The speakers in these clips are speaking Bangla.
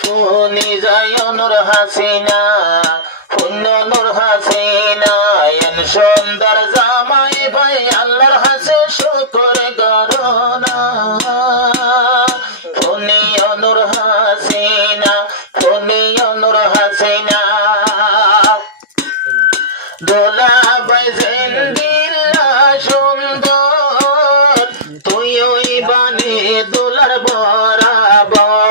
ফোনি যায় নূর হাসিনা পুণ্য নূর হাসিনা এন সুন্দর জামাই ভাই আল্লাহর হাসে শুকর করো না ফোনি নূর হাসিনা ফোনি নূর হাসিনা দোলা ভাই জিন্দিল্লা সুন্দর তুই ওই বানে দোলার বরাবর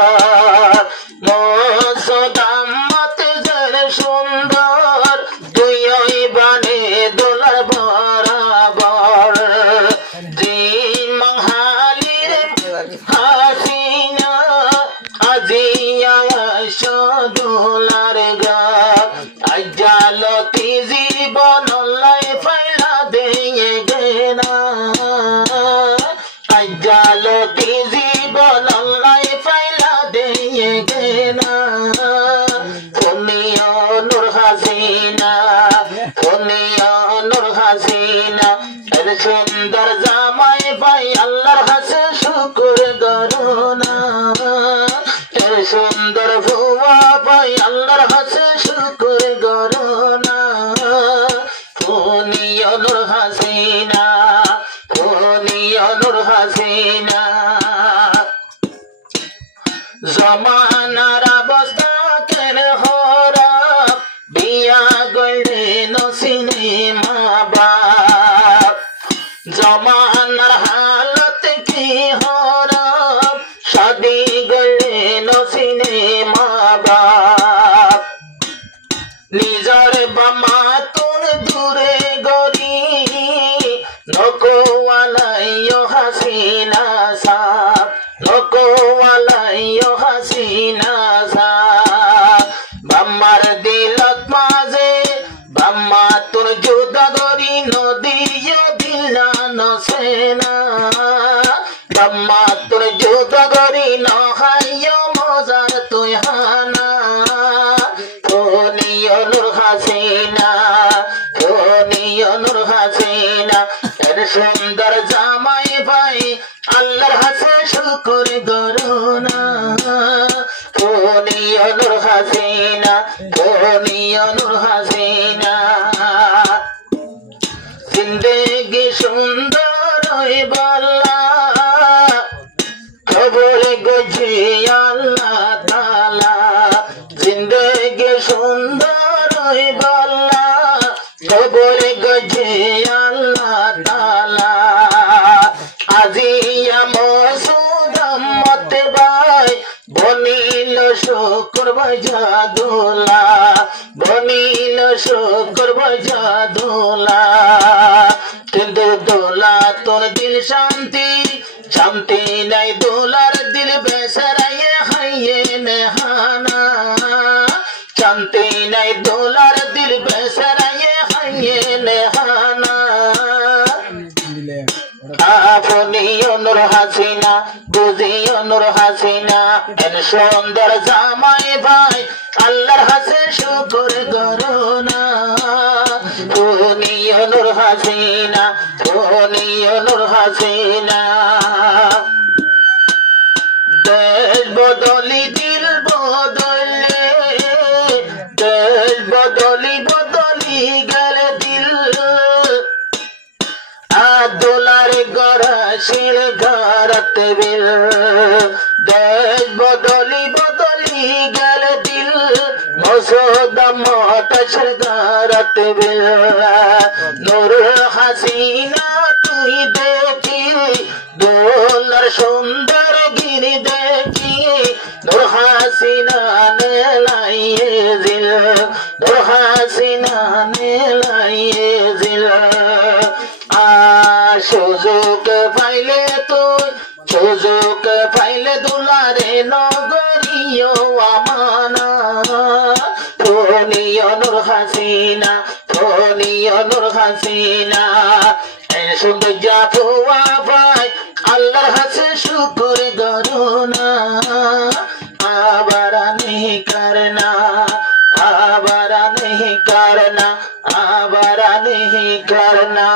মোসদাম্মত জের সুন্দর তুই ওই বানে দোলার বরাবর জি মহালির হাসিনা আজিয়া দোলার গা আজালতি জীবন লাই ফাইলা দিয়ে গেনা আজালতি জীবন লাই ফাইলা দিয়ে গেনা ফোনিও নূর হাসিনা ফোনিও নূর হাসিনা এর সুন্দর জামাই ভাই আল্লাহর হাসে শুকর করো না এর সুন্দর ভুয়া ভাই আল্লাহর হাসে শুকর করো না ফোনিও নূর হাসিনা ফোনিও নূর হাসিনা জমানার অবস্থা কেন হরা বিয়া গড়ে নসিনে মা বাপ জমানার হালত কি হরা শাদি গড়ে নসিনে মা বাপ নিজর বামা তোর দূরে গরি নকোয়ালাইও হাসিনা সাপ নকোয়ালাইও হাসিনা সাপ বাম্মার দিলত মাঝে বাম্মা তোর জুদা গরি নদীয় দিলা নসেনা বাম্মা তোর জুদা গরি নহাইও মজার তুই হানা ফোনিও নূর হাসিনা ফোনিও নূর হাসিনা এর সুন্দর জামাই ভাই আল্লাহর হাসে শুকর করো না ফোনিও নূর হাসিনা ফোনিও নূর হাসিনা জিন্দেগি সুন্দর বল্লা খবর গজি আল্লাহ তাআলা জিন্দেগি সুন্দর বল্লা খবর গজি আল্লাহ তাআলা আজিয়া মোসদাম্মত ভাই বনিল শুকর বাজাদুলা বনিল শুকর বাজাদুলা কিন্তু দোলা তোর দিল শান্তি শান্তি নাই দোলার দিল বেসরায়ে হাইয়ে নেহানা শান্তি নাই দোলার দিল বেসরায়ে হাইয়ে নেহানা ফোনিও নূর হাসিনা বুঝিও নূর হাসিনা এন সুন্দর জামাই ভাই আল্লাহর হাসে শুকর করো না ফোনিও নূর হাসিনা ফোনিও নূর হাসিনা দেশ বদলি দিল বদলে দেশ বদলি বদলি গেল দিল দোলার গড়া শিল ঘরত বিল দেশ বদলি বদলি গেল দিল মোসদাম্মত ঘরত বিল নূর হাসিনা তুই দেখি দোলার সুন্দর গিরি দেখি নূর হাসিনা নেলাইয়ে দিল নূর হাসিনা নেলাইয়ে দিল সুযোগ পাইলে তুই সুযোগ পাইলে দুলারে নগরীয় আমানা ফোনিও নূর হাসিনা ফোনিও নূর হাসিনা সুন্দর জাফুয়া ভাই আল্লাহর হাসে শুকর করো না আবারা নেই করনা आवारा नहीं करना